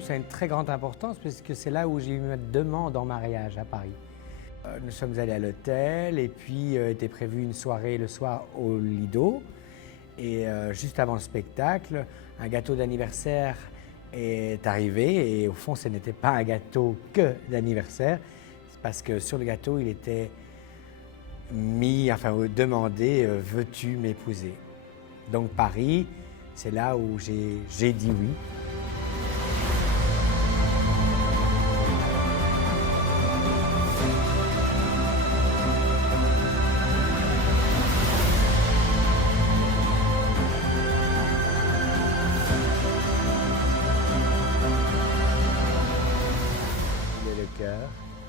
nous, ça a une très grande importance puisque c'est là où j'ai eu ma demande en mariage à Paris. Nous sommes allés à l'hôtel et puis était prévue une soirée le soir au Lido. Et juste avant le spectacle, un gâteau d'anniversaire est arrivé et au fond, ce n'était pas un gâteau que d'anniversaire, parce que sur le gâteau, il était demandé « Veux-tu m'épouser ?» Donc Paris, c'est là où j'ai dit oui.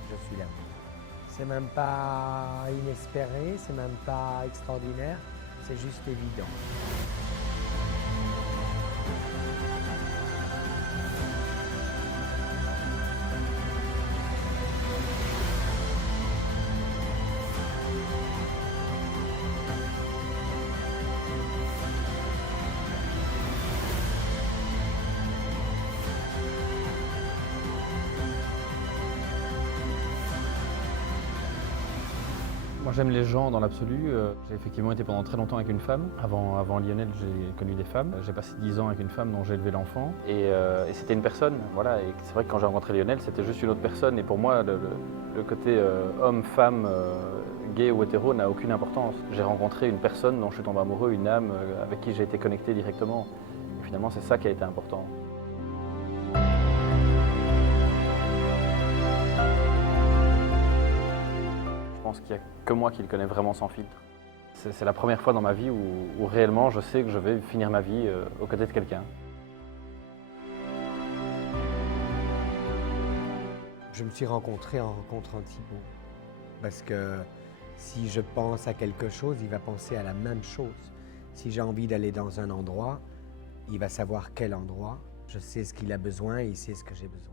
Je suis l'amour. C'est même pas inespéré, c'est même pas extraordinaire, c'est juste évident. Moi j'aime les gens dans l'absolu. J'ai effectivement été pendant très longtemps avec une femme. Avant Lionel, j'ai connu des femmes. J'ai passé 10 ans avec une femme dont j'ai élevé l'enfant. Et c'était une personne, voilà. Et c'est vrai que quand j'ai rencontré Lionel, c'était juste une autre personne. Et pour moi, le côté homme, femme, gay ou hétéro n'a aucune importance. J'ai rencontré une personne dont je suis tombé amoureux, une âme avec qui j'ai été connecté directement. Et finalement, c'est ça qui a été important. Je pense qu'il n'y a que moi qui le connais vraiment sans filtre. C'est la première fois dans ma vie où réellement je sais que je vais finir ma vie aux côtés de quelqu'un. Je me suis rencontré en rencontrant Thibaut. Parce que si je pense à quelque chose, il va penser à la même chose. Si j'ai envie d'aller dans un endroit, il va savoir quel endroit. Je sais ce qu'il a besoin et il sait ce que j'ai besoin.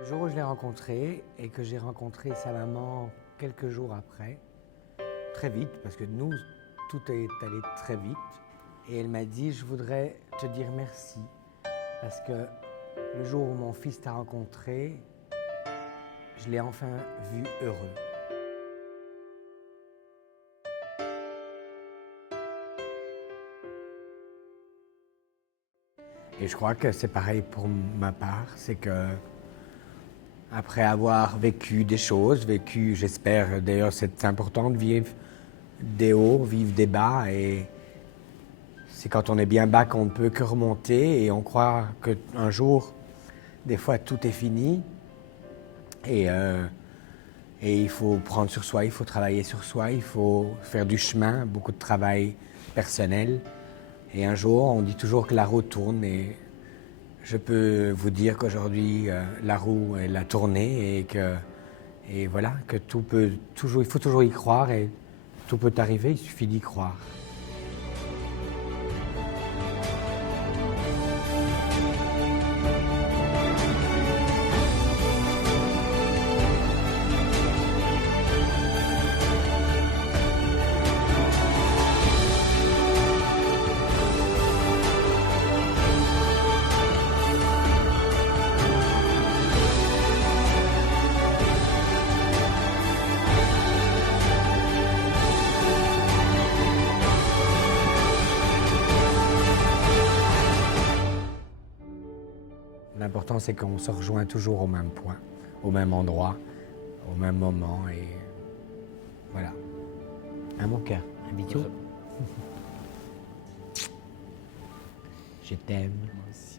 Le jour où je l'ai rencontré et que j'ai rencontré sa maman quelques jours après, très vite, parce que nous, tout est allé très vite, et elle m'a dit « Je voudrais te dire merci, parce que le jour où mon fils t'a rencontré, je l'ai enfin vu heureux. » Et je crois que c'est pareil pour ma part, c'est que après avoir vécu des choses, j'espère d'ailleurs c'est important de vivre des hauts, vivre des bas, et c'est quand on est bien bas qu'on ne peut que remonter et on croit qu'un jour, des fois tout est fini et il faut prendre sur soi, il faut travailler sur soi, il faut faire du chemin, beaucoup de travail personnel, et un jour on dit toujours que la roue tourne et je peux vous dire qu'aujourd'hui, la roue, elle a tourné et voilà, que il faut toujours y croire et tout peut arriver, il suffit d'y croire. L'important, c'est qu'on se rejoint toujours au même point, au même endroit, au même moment, et voilà. À mon cœur, un bisou. Je t'aime. Moi aussi.